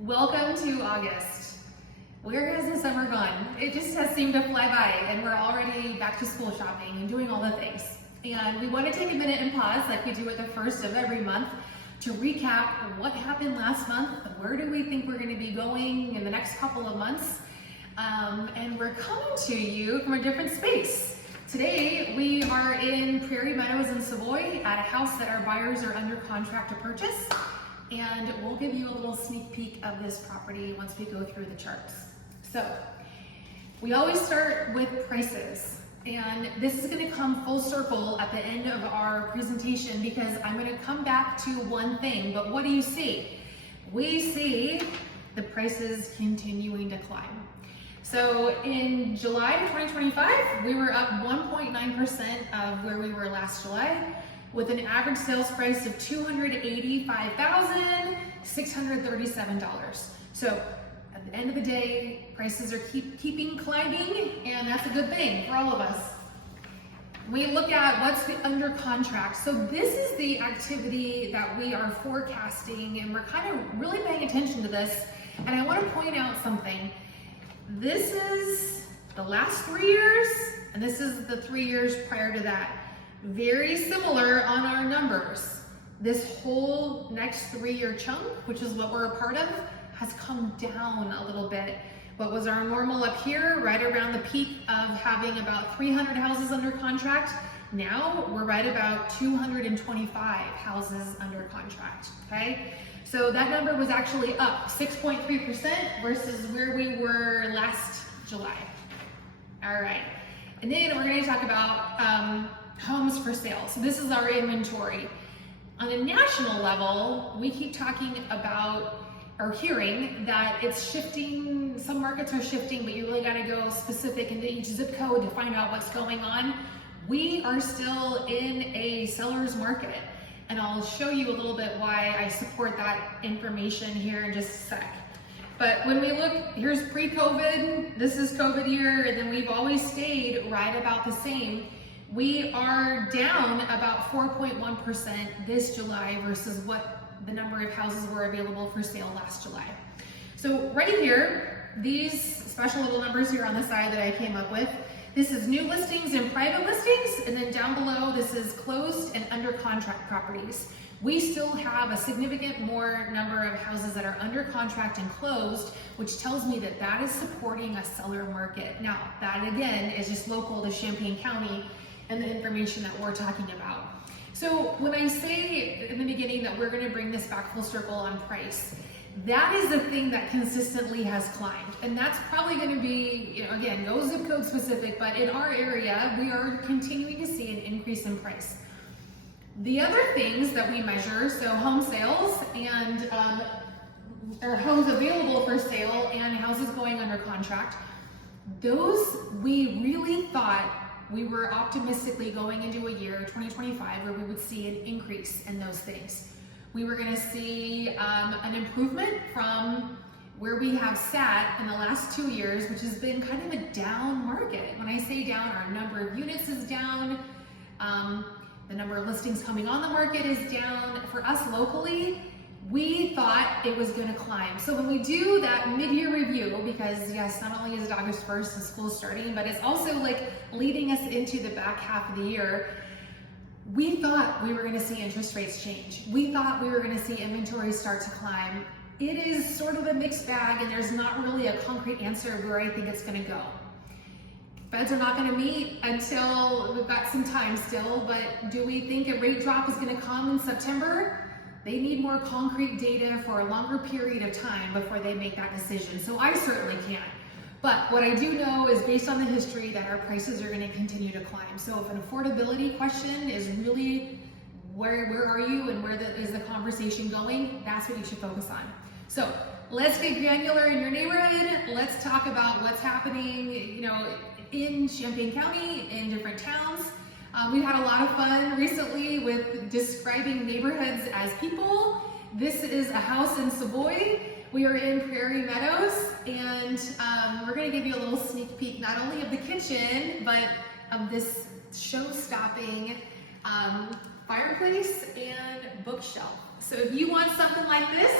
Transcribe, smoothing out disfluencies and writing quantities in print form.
Welcome to August. Where has the summer gone? It just has seemed to fly by, and we're already back to school shopping and doing all the things. And we want to take a minute and pause, like we do at the first of every month, to recap what happened last month, where do we think we're going to be going in the next couple of months, and we're coming to you from a different space. Today, we are in Prairie Meadows in Savoy at a house that our buyers are under contract to purchase. And we'll give you a little sneak peek of this property once we go through the charts. So, we always start with prices. And this is gonna come full circle at the end of our presentation because I'm gonna come back to one thing, but what do you see? We see the prices continuing to climb. So in July of 2025, we were up 1.9% of where we were last July, with an average sales price of $285,637. So at the end of the day, prices are keeping climbing, and that's a good thing for all of us. We look at what's under contract. So this is the activity that we are forecasting, and we're kind of really paying attention to this. And I want to point out something. This is the last 3 years, and this is the 3 years prior to that. Very similar on our numbers. This whole next 3-year chunk, which is what we're a part of, has come down a little bit. What was our normal up here, right around the peak of having about 300 houses under contract, now we're right about 225 houses under contract, okay? So that number was actually up 6.3% versus where we were last July. All right, and then we're gonna talk about homes for sale. So this is our inventory. On a national level, we keep talking about or hearing that it's shifting, some markets are shifting, but you really gotta go specific into each zip code to find out what's going on. We are still in a seller's market, and I'll show you a little bit why I support that information here in just a sec. But when we look, here's pre-COVID, this is COVID year, and then we've always stayed right about the same. We are down about 4.1% this July versus what the number of houses were available for sale last July. So right here, these special little numbers here on the side that I came up with, this is new listings and private listings, and then down below, this is closed and under contract properties. We still have a significant more number of houses that are under contract and closed, which tells me that that is supporting a seller market. Now, that again is just local to Champaign County and the information that we're talking about. So when I say in the beginning that we're gonna bring this back full circle on price, that is the thing that consistently has climbed. And that's probably gonna be, again, no zip code specific, but in our area, we are continuing to see an increase in price. The other things that we measure, so home sales and or homes available for sale and houses going under contract, those we really thought we were optimistically going into a year, 2025, where we would see an increase in those things. We were gonna see an improvement from where we have sat in the last 2 years, which has been kind of a down market. When I say down, our number of units is down, the number of listings coming on the market is down. For us locally, we thought it was gonna climb. So when we do that mid-year review, because yes, not only is it August 1st and school starting, but it's also like leading us into the back half of the year, we thought we were gonna see interest rates change. We thought we were gonna see inventory start to climb. It is sort of a mixed bag, and there's not really a concrete answer where I think it's gonna go. Feds are not gonna meet until we've got some time still, but do we think a rate drop is gonna come in September? They need more concrete data for a longer period of time before they make that decision. So I certainly can't. But what I do know is based on the history that our prices are gonna continue to climb. So if an affordability question is really where are you and is the conversation going, that's what you should focus on. So let's get granular in your neighborhood. Let's talk about what's happening, in Champaign County, in different towns. We've had a lot of fun recently with describing neighborhoods as people. This is a house in Savoy. We are in Prairie Meadows, and we're gonna give you a little sneak peek, not only of the kitchen, but of this show-stopping fireplace and bookshelf. So if you want something like this,